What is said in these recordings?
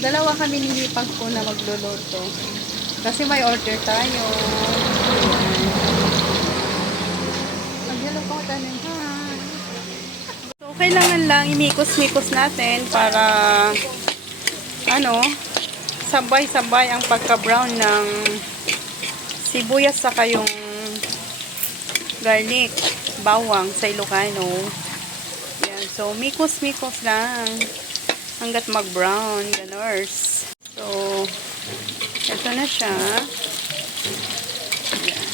dalawa kami ni Pag po na magluluto. Kasi may order tayo. Mag-hello po tayo. Hi! So, kailangan lang imikos-mikos natin para sabay-sabay ang pagka-brown ng sibuyas saka yung garlic, bawang sa Ilocano. Yan. So, mikos-mikos lang hanggat mag-brown. Ganors. So, ito na siya. Yan.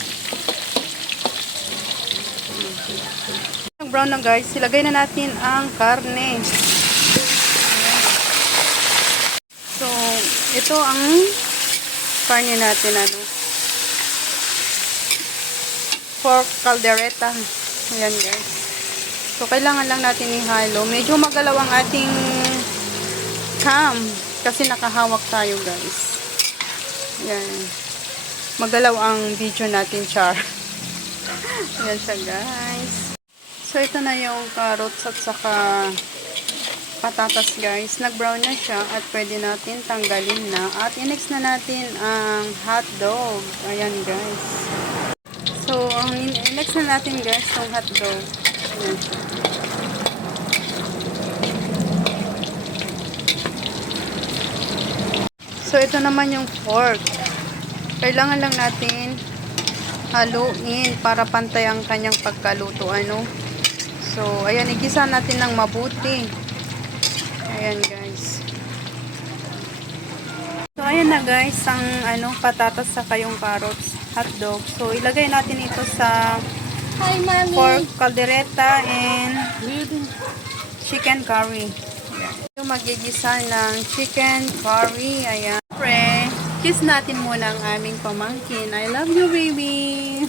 Brown na guys, ilagay na natin ang karne. So, ito ang karne natin, pork caldereta. Ayan guys. So, kailangan lang natin ihalo. Medyo magalaw ang ating cam kasi nakahawak tayo guys. Ayan. Magalaw ang video natin, char. Ayan siya guys. So, ito na yung carrots at saka patatas guys. Nag-brown na siya at pwede natin tanggalin na. At i-next na natin ang hotdog. Ayan guys. So, ang next na natin guys, itong hotdog. Ayan siya. So, ito naman yung pork. Kailangan lang natin haluin para pantay ang kanyang pagkaluto. So, ayan, igisa natin ng mabuti. Ayan guys. So, ayan na guys, ang patatas saka yung carrots, hotdog. So, ilagay natin ito sa pork caldereta and chicken curry. Yung magigisa ng chicken curry. Ayan. Pre, kiss natin muna ang aming pamangkin. I love you, baby.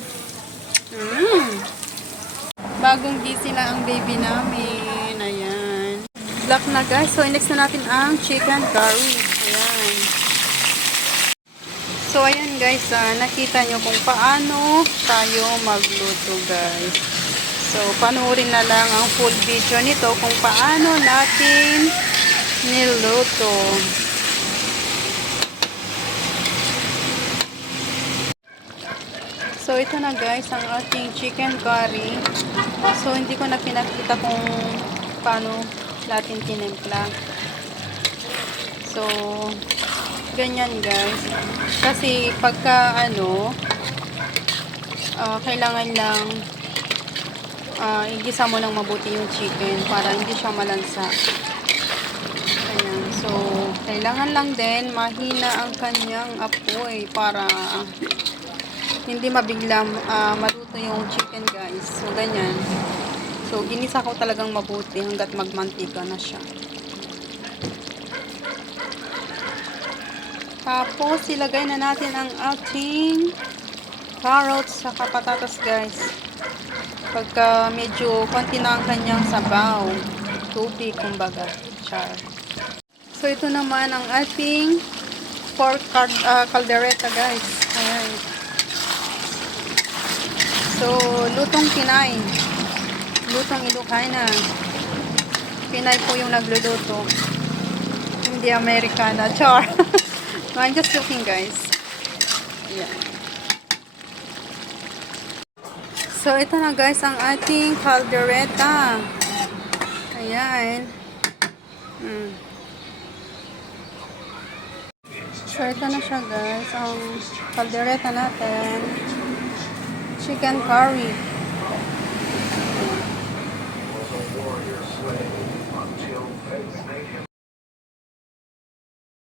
Bagong gising na ang baby namin. Ayan. Black na guys. So, next na natin ang chicken curry. Ayan. So, ayan guys. Nakita nyo kung paano tayo magluto guys. So, panoorin na lang ang full video nito kung paano natin niluto. So, ito na guys, ang ating chicken curry. So, hindi ko na pinakita kung paano natin tinimpla. So, ganyan guys. Kasi, pagka kailangan lang igisa mo ng mabuti yung chicken para hindi siya malansa. Ayan. So, kailangan lang din mahina ang kanyang apoy para hindi mabiglang maluto yung chicken guys. So, ganyan. So, ginisa ko talagang mabuti hanggat magmantika na siya. Tapos, ilagay na natin ang ating carrots sa patatas guys. Pagka medyo konti na ang kanyang sabaw. Tubig, kumbaga. Char. So, ito naman ang ating pork caldereta guys. Ayan. So, lutong Pinay. Lutong Ilocana. Pinay po yung nagluluto. Hindi Americana. Char. No, I'm just joking, guys. Ayan. So, ito na guys ang ating caldereta. Ayan. So, ito na siya guys. Ang caldereta natin. Chicken curry.